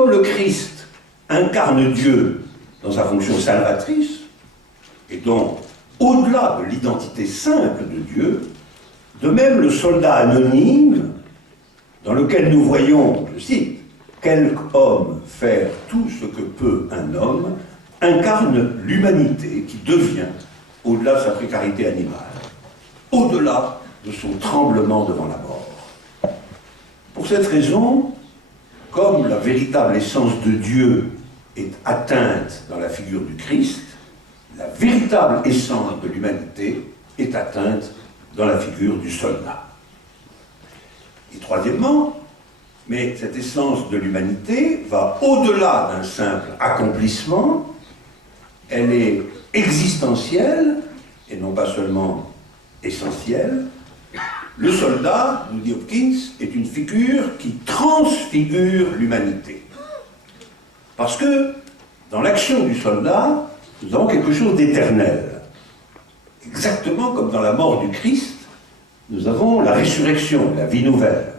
comme le Christ incarne Dieu dans sa fonction salvatrice, et donc au-delà de l'identité simple de Dieu, de même le soldat anonyme, dans lequel nous voyons, je cite, « Quelque homme faire tout ce que peut un homme », incarne l'humanité qui devient, au-delà de sa précarité animale, au-delà de son tremblement devant la mort. Pour cette raison, comme la véritable essence de Dieu est atteinte dans la figure du Christ, la véritable essence de l'humanité est atteinte dans la figure du soldat. Et troisièmement, mais cette essence de l'humanité va au-delà d'un simple accomplissement, elle est existentielle et non pas seulement essentielle. Le soldat, nous dit Hopkins, est une figure qui transfigure l'humanité. Parce que dans l'action du soldat, nous avons quelque chose d'éternel. Exactement comme dans la mort du Christ, nous avons la résurrection, la vie nouvelle.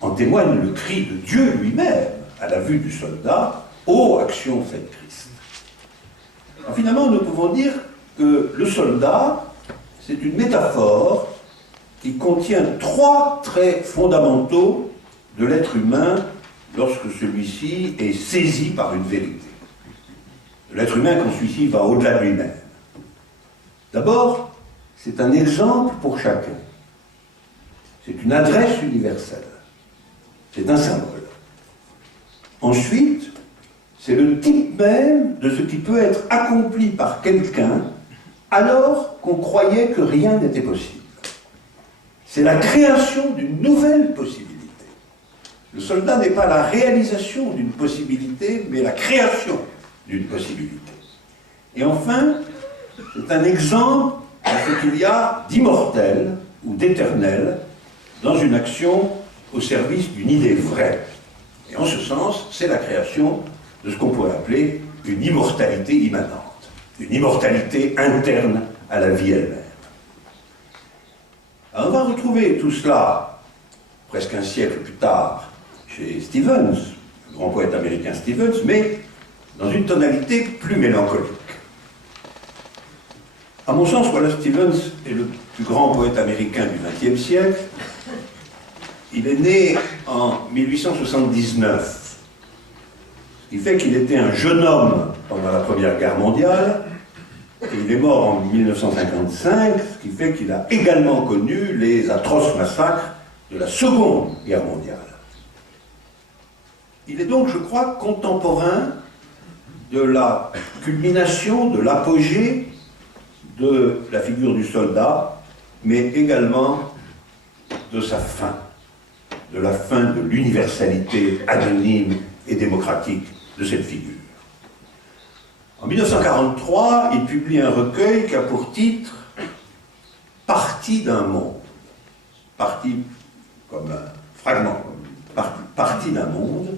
En témoigne le cri de Dieu lui-même à la vue du soldat, « Ô action faite Christ ». Alors, finalement, nous pouvons dire que le soldat, c'est une métaphore qui contient trois traits fondamentaux de l'être humain lorsque celui-ci est saisi par une vérité. L'être humain quand celui-ci va au-delà de lui-même. D'abord, c'est un exemple pour chacun. C'est une adresse universelle. C'est un symbole. Ensuite, c'est le type même de ce qui peut être accompli par quelqu'un alors qu'on croyait que rien n'était possible. C'est la création d'une nouvelle possibilité. Le soldat n'est pas la réalisation d'une possibilité, mais la création d'une possibilité. Et enfin, c'est un exemple de ce qu'il y a d'immortel ou d'éternel dans une action au service d'une idée vraie. Et en ce sens, c'est la création de ce qu'on pourrait appeler une immortalité immanente, une immortalité interne à la vie elle-même. Alors on va retrouver tout cela, presque un siècle plus tard, chez Stevens, le grand poète américain Stevens, mais dans une tonalité plus mélancolique. À mon sens, Wallace Stevens est le plus grand poète américain du XXe siècle. Il est né en 1879, ce qui fait qu'il était un jeune homme pendant la Première Guerre mondiale, et il est mort en 1955, ce qui fait qu'il a également connu les atroces massacres de la Seconde Guerre mondiale. Il est donc, je crois, contemporain de la culmination, de l'apogée de la figure du soldat, mais également de sa fin, de la fin de l'universalité anonyme et démocratique de cette figure. En 1943, il publie un recueil qui a pour titre « Partie d'un monde ». Partie comme un fragment, partie d'un monde.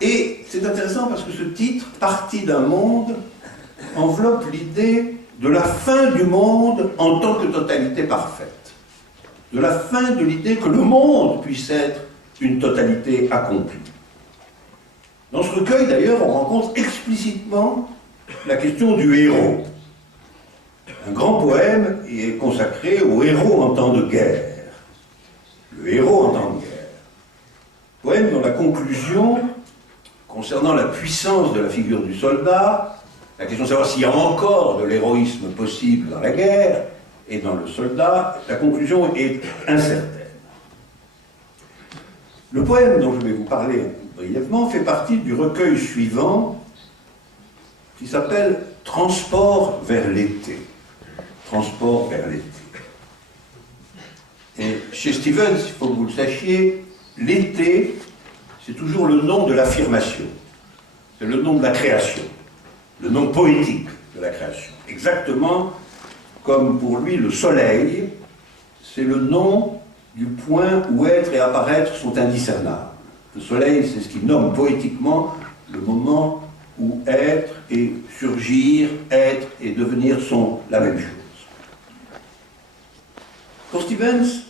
Et c'est intéressant parce que ce titre, « Partie d'un monde », enveloppe l'idée de la fin du monde en tant que totalité parfaite. De la fin de l'idée que le monde puisse être une totalité accomplie. Dans ce recueil, d'ailleurs, on rencontre explicitement la question du héros. Un grand poème est consacré au héros en temps de guerre. Le héros en temps de guerre. Poème dont la conclusion, concernant la puissance de la figure du soldat, la question de savoir s'il y a encore de l'héroïsme possible dans la guerre et dans le soldat, la conclusion est incertaine. Le poème dont je vais vous parler brièvement fait partie du recueil suivant qui s'appelle « Transport vers l'été ». Transport vers l'été. Et chez Stevens, il faut que vous le sachiez, l'été, c'est toujours le nom de l'affirmation. C'est le nom de la création. Le nom poétique de la création. Exactement comme pour lui le soleil, c'est le nom du point où être et apparaître sont indiscernables. Le soleil, c'est ce qui nomme poétiquement le moment où être et surgir, être et devenir sont la même chose. Pour Stevens,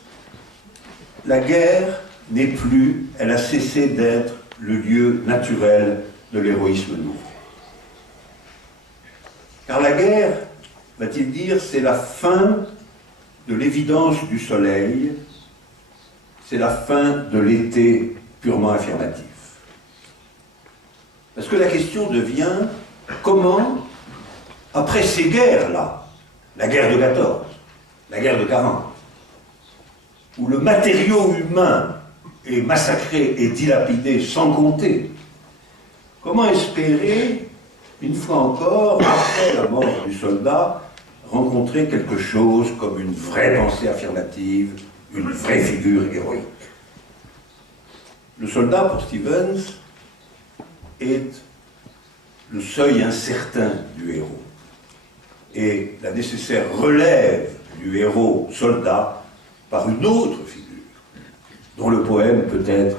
la guerre n'est plus, elle a cessé d'être le lieu naturel de l'héroïsme nouveau. Car la guerre, va-t-il dire, c'est la fin de l'évidence du soleil, c'est la fin de l'été purement affirmatif. Parce que la question devient comment, après ces guerres-là, la guerre de 14, la guerre de 40, où le matériau humain est massacré et dilapidé sans compter, comment espérer, une fois encore, après la mort du soldat, rencontrer quelque chose comme une vraie pensée affirmative, une vraie figure héroïque? Le soldat, pour Stevens, est le seuil incertain du héros. Et la nécessaire relève du héros soldat par une autre figure, dont le poème peut-être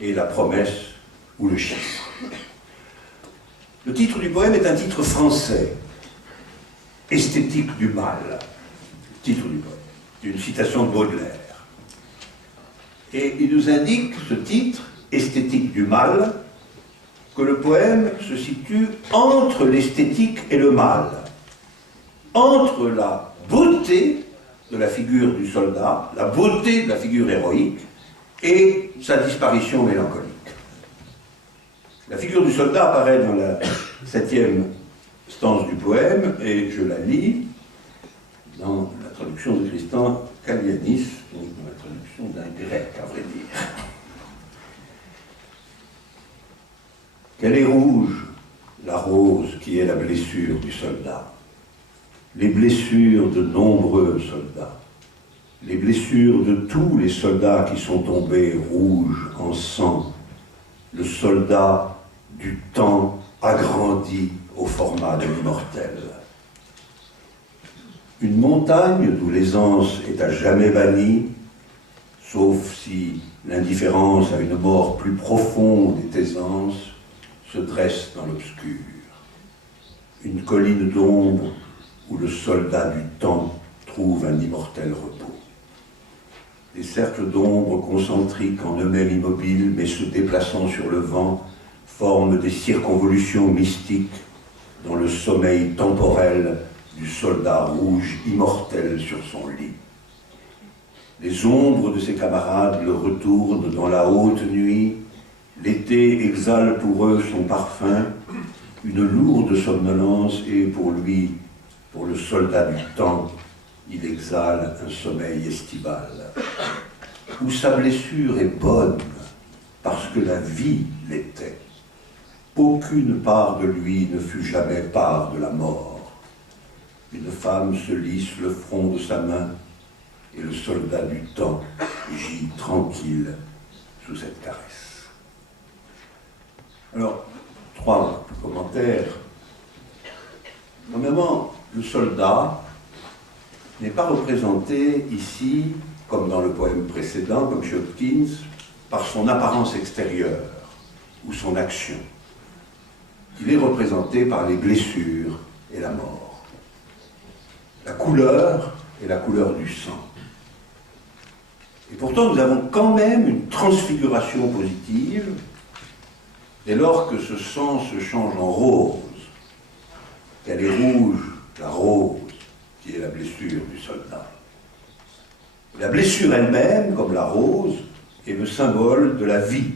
est la promesse ou le chiffre. Le titre du poème est un titre français, Esthétique du mal, titre du poème, une citation de Baudelaire. Et il nous indique, ce titre, Esthétique du mal, que le poème se situe entre l'esthétique et le mal, entre la beauté de la figure du soldat, la beauté de la figure héroïque, et sa disparition mélancolique. La figure du soldat apparaît dans la 7e stanze du poème, et je la lis dans la traduction de Tristan Kalianis, donc dans la traduction d'un grec, à vrai dire. Qu'elle est rouge, la rose qui est la blessure du soldat, les blessures de nombreux soldats, les blessures de tous les soldats qui sont tombés rouges en sang, le soldat du temps agrandi au format de l'immortel. Une montagne d'où l'aisance est à jamais bannie, sauf si l'indifférence à une mort plus profonde est aisance, se dresse dans l'obscur. Une colline d'ombre où le soldat du temps trouve un immortel repos. Des cercles d'ombre concentriques en eux-mêmes immobiles, mais se déplaçant sur le vent, forment des circonvolutions mystiques dans le sommeil temporel du soldat rouge immortel sur son lit. Les ombres de ses camarades le retournent dans la haute nuit. L'été exhale pour eux son parfum, une lourde somnolence, et pour lui, pour le soldat du temps, il exhale un sommeil estival. Où sa blessure est bonne, parce que la vie l'était. Aucune part de lui ne fut jamais part de la mort. Une femme se lisse le front de sa main, et le soldat du temps gît tranquille sous cette caresse. Alors, 3 commentaires. Premièrement, le soldat n'est pas représenté ici, comme dans le poème précédent, comme chez Hopkins, par son apparence extérieure ou son action. Il est représenté par les blessures et la mort. La couleur est la couleur du sang. Et pourtant, nous avons quand même une transfiguration positive dès lors que ce sang se change en rose, qu'elle est rouge, la rose, qui est la blessure du soldat. La blessure elle-même, comme la rose, est le symbole de la vie